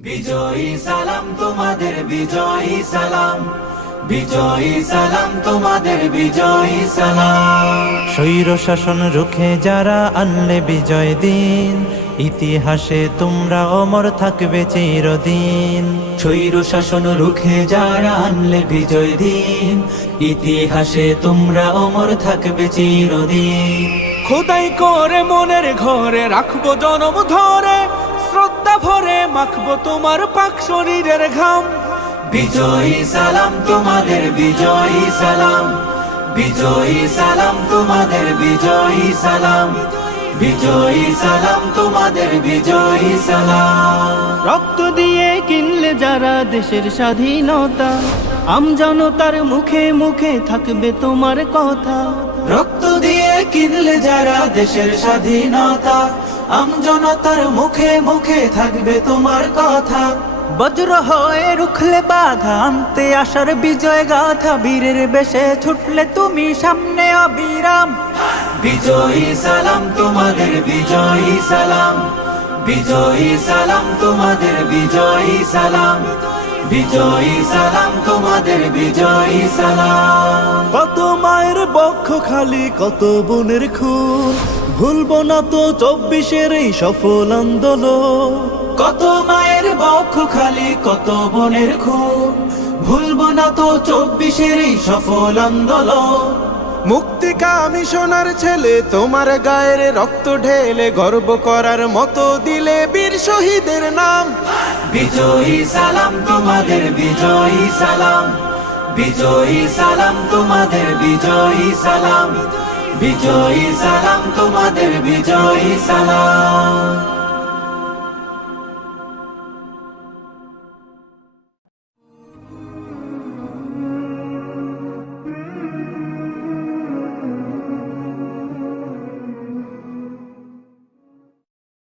বিজয়ী সালাম তোমাদের, বিজয়ী সালাম, বিজয়ী সালাম তোমাদের, বিজয়ী সালাম। স্বৈর শাসন রুখে যারা আনলে বিজয় দিন, ইতিহাসে তোমরা অমর থাকবে চিরদিন। স্বৈর শাসন রুখে যারা আনলে বিজয় দিন, ইতিহাসে তোমরা অমর থাকবে চিরদিন। খোদাই করে মনের ঘরে রাখবো জনম ধরে, শ্রদ্ধা ভরে মাখবো তোমার পাক শরীরের ঘাম। বিজয়ী সালাম তোমাদের, বিজয়ী সালাম, বিজয়ী সালাম তোমাদের, বিজয়ী সালাম, বিজয়ী সালাম তোমাদের, বিজয়ী সালাম। রক্ত দিয়ে কিনলে যারা দেশের স্বাধীনতা, আমজনতার মুখে মুখে থাকবে তোমার কথা। রক্ত দিয়ে কিনলে যারা দেশের স্বাধীনতা, আমজনতার মুখে মুখে থাকবে তোমার কথা। বজ্র হয়ে রুখলে বাধা, আনতে আসার বিজয় গাথা, বীরের বেশে ছুটলে তুমি সামনে অবিরাম। বিজয়ী সালাম তোমাদের, বিজয়ী সালাম, বিজয়ী সালাম তোমাদের, বিজয়ী সালাম, বিজয়ী সালাম তোমাদের, বিজয়ী সালাম। কত মায়ের বক্ষ খালি, কত বোনের খুন, ভুলবো না তো 24-এর এই সফল আন্দোলন। কত মায়ের বক্ষ খালি, কত বোনের খুন, ভুলবো না তো 24-এর এই সফল আন্দোলন। মুক্তিকামী সোনার ছেলে তোমার গায়ের রক্ত ঢেলে, গর্ব করার মতো দিলে বীর শহীদের নাম। বিজয়ী সালাম তোমাদের, বিজয়ী সালাম, বিজয়ী সালাম তোমাদের, বিজয়ী সালাম, বিজয়ী সালাম তোমাদের, বিজয়ী সালাম।